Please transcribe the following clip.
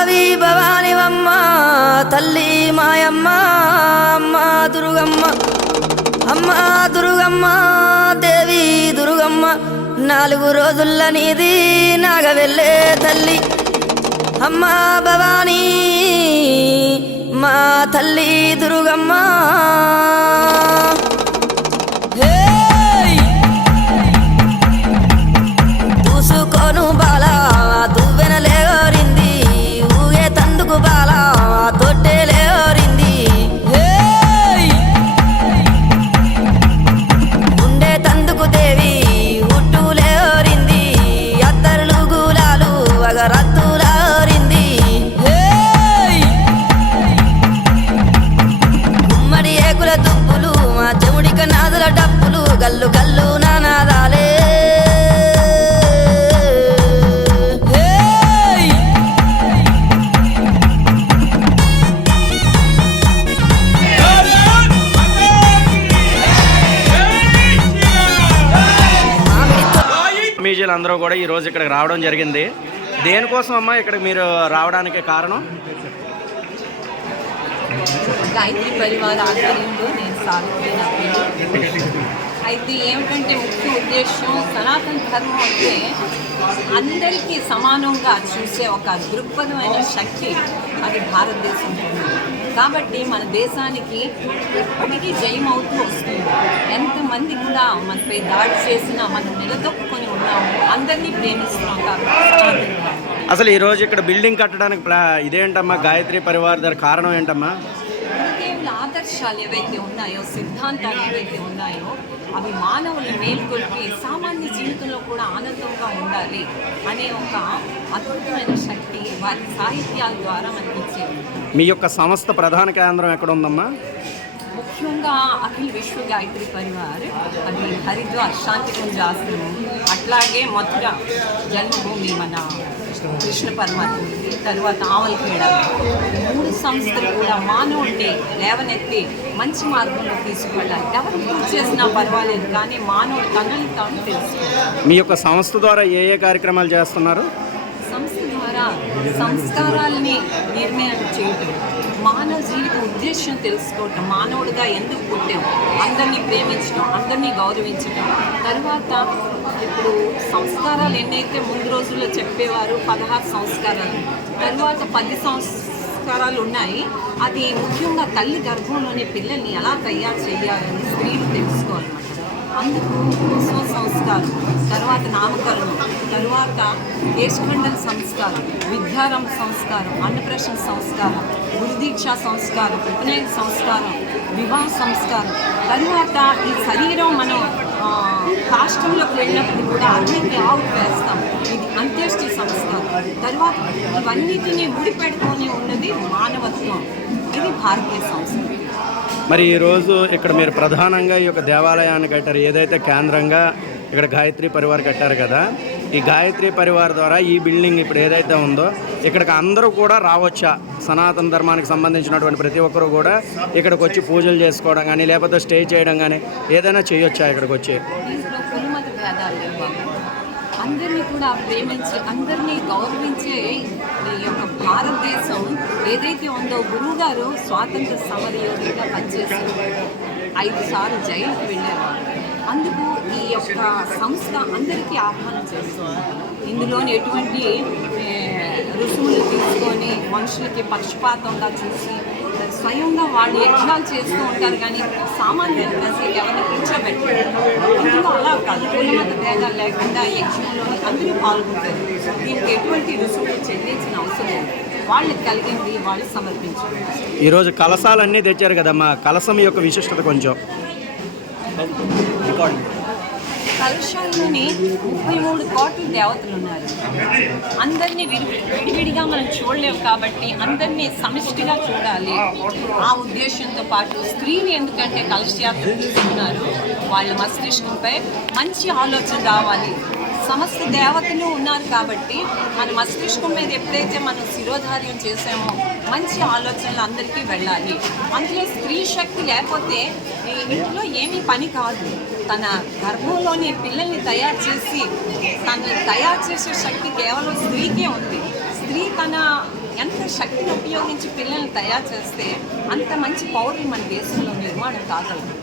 భవాని భవానివమ్మ తల్లి మాయమ్మ అమ్మ దుర్గమ్మ అమ్మ దుర్గమ్మ దేవి దుర్గమ్మ. నాలుగు రోజుల నీది నాగవెళ్ళే తల్లి అమ్మ భవానీ మా తల్లి దుర్గమ్మ. గుమ్మడి ఏకుల దుప్పులు మా చెవుడిక నాదుల డప్పులు గల్లు గల్లు నానాదాలే మీజీలు అందరూ కూడా ఈ రోజు ఇక్కడికి రావడం జరిగింది. దేనికోసం అమ్మా ఇక్కడ మీరు రావడానికి కారణం? గాయత్రి పరివార ఆధ్వర్యంలో నేను సాగుతుంది అయితే ఏమిటంటే ముఖ్య ఉద్దేశం సనాతన ధర్మం అంటే అందరికీ సమానంగా చూసే ఒక దృక్పథమైన శక్తి అది భారతదేశం కాబట్టి మన దేశానికి ఎప్పటికీ జయం అవుతూ వస్తుంది ఎంతమంది కూడా మనపై దాడి చేసినా మనం నిలదొక్కుని ఉన్నాము అందరినీ ప్రేమిస్తున్నాం కాబట్టి. అసలు ఈ రోజు ఇక్కడ బిల్డింగ్ కట్టడానికి ప్లా ఇదేంటమ్మా గాయత్రి పరివార్ దాని కారణం ఏంటమ్మా ఆదర్శాలు ఏవైతే ఉన్నాయో సిద్ధాంతాలు ఏవైతే ఉన్నాయో అవి మానవుల్ని మేల్కొల్పి సామాన్య జీవితంలో కూడా ఆనందంగా ఉండాలి అనే ఒక అద్భుతమైన శక్తి వారి సాహిత్యాల ద్వారా మనకి ఇచ్చేది మీ యొక్క సంస్థ ప్రధాన కేంద్రం ఎక్కడ ఉందమ్మా? ముఖ్యంగా అఖిల్ విశ్వ గాయత్రి పరివార్ అది హరిద్వార్ శాంతికుంజ ఆశ్రమం అట్లాగే మథుర జన్మభూమి మన కృష్ణ పరమాత్మది తర్వాత ఆవల్ఖేడ మూడు సంస్థలు కూడా మానవుడిని లేవనెత్తి మంచి మార్గంలో తీసుకెళ్ళాలి ఎవరు పూజ చేసినా పర్వాలేదు కానీ మానవుడు తనని తాను తెలుసుకోవాలి మీ యొక్క సంస్థ ద్వారా ఏ ఏ కార్యక్రమాలు చేస్తున్నారు? సంస్థ ద్వారా సంస్కారాలని నిర్ణయం చేయటం మానవ జీవిత ఉద్దేశం తెలుసుకోవటం మానవుడిగా ఎందుకు పుట్టాం అందరినీ ప్రేమించడం అందరినీ గౌరవించడం తర్వాత ఇప్పుడు సంస్కారాలు ఎన్నైతే ముందు రోజుల్లో చెప్పేవారు పదహారు సంస్కారాలు. తర్వాత పది సంస్కారాలు ఉన్నాయి. అది ముఖ్యంగా తల్లి గర్భంలోని పిల్లల్ని ఎలా తయారు చేయాలని స్త్రీలు తెలుసుకోవాలన్నమాట అందుకు కుసుమ సంస్కారం తర్వాత నామకరణం తర్వాత కేశఖండన సంస్కారం విద్యారం సంస్కారం అన్నప్రశ్న సంస్కారం గురుదీక్ష సంస్కారం ఉపనయన సంస్కారం వివాహ సంస్కారం. తర్వాత ఈ శరీరం మనం రాష్ట్రంలోకి వెళ్ళినప్పుడు కూడా అన్నింటి ఆవు వేస్తాం. ఇది అంత్యేష్టి సంస్థ. తర్వాత ఇవన్నిటినీ ముడిపెట్టుకొని ఉన్నది మానవత్వం. ఇది భారతీయ సంస్కృతి మరి ఈరోజు ఇక్కడ మీరు ప్రధానంగా ఈ యొక్క దేవాలయాన్ని కట్టారు. ఏదైతే కేంద్రంగా ఇక్కడ గాయత్రి పరివార్ కట్టారు కదా ఈ గాయత్రి పరివార్ ద్వారా ఈ బిల్డింగ్ ఇప్పుడు ఏదైతే ఉందో ఇక్కడికి అందరూ కూడా రావచ్చా? సనాతన ధర్మానికి సంబంధించినటువంటి ప్రతి ఒక్కరూ కూడా ఇక్కడికి వచ్చి పూజలు చేసుకోవడం కానీ లేకపోతే స్టే చేయడం కానీ ఏదైనా చేయొచ్చా ఇక్కడికి వచ్చి? అందరినీ కూడా ప్రేమించి అందరినీ గౌరవించే ఈ యొక్క భారతదేశం ఏదైతే ఉందో గురువు గారు స్వాతంత్ర సమరయోధులుగా పనిచేశారు ఐదు సార్లు జైలుకి వెళ్ళారు. అందుకు ఈ యొక్క సంస్థ అందరికీ ఆహ్వానం చేస్తుంది. ఇందులోని ఎటువంటి రుసుములు తీసుకొని మనుషులకి పక్షపాతంగా చూసి స్వయంగా వాళ్ళు యజ్ఞాలు చేస్తూ ఉంటారు కానీ సామాన్య ప్రజలకు ఎవరిని కూర్చోబెట్టారు. ఇందులో అలా కాదు. కులమత భేదాలు లేకుండా యజ్ఞంలో అందరూ పాల్గొంటారు. దీనికి ఎటువంటి రుసుములు చెల్లించిన అవసరం లేదు. వాళ్ళకి కలిగింది వాళ్ళు సమర్పించారు ఈరోజు కలసాలన్నీ తెచ్చారు కదమ్మా. కలసం యొక్క విశిష్టత కొంచెం. కలశాల్లోని ముప్పై మూడు కోట్ల దేవతలు ఉన్నారు. అందరినీ విడి విడివిడిగా మనం చూడలేము కాబట్టి అందరినీ సమిష్టిగా చూడాలి. ఆ ఉద్దేశంతో పాటు స్త్రీని ఎందుకంటే కలశయాత్ర తీసుకున్నారు వాళ్ళ మస్తిష్కంపై మంచి ఆలోచన రావాలి. సమస్త దేవతలు ఉన్నారు కాబట్టి మన మస్తిష్కం మీద ఎప్పుడైతే మనం శిరోధార్యం చేసామో మంచి ఆలోచనలు అందరికీ వెళ్ళాలి. అందులో స్త్రీ శక్తి లేకపోతే ఈ ఇంట్లో ఏమీ పని కాదు. తన గర్భంలోని పిల్లల్ని తయారు చేసి తనని తయారు చేసే శక్తి కేవలం స్త్రీకే ఉంది. స్త్రీ తన ఎంత శక్తిని ఉపయోగించి పిల్లల్ని తయారు చేస్తే అంత మంచి పౌరులు మన దేశంలో నిర్మాణం కాగలరు.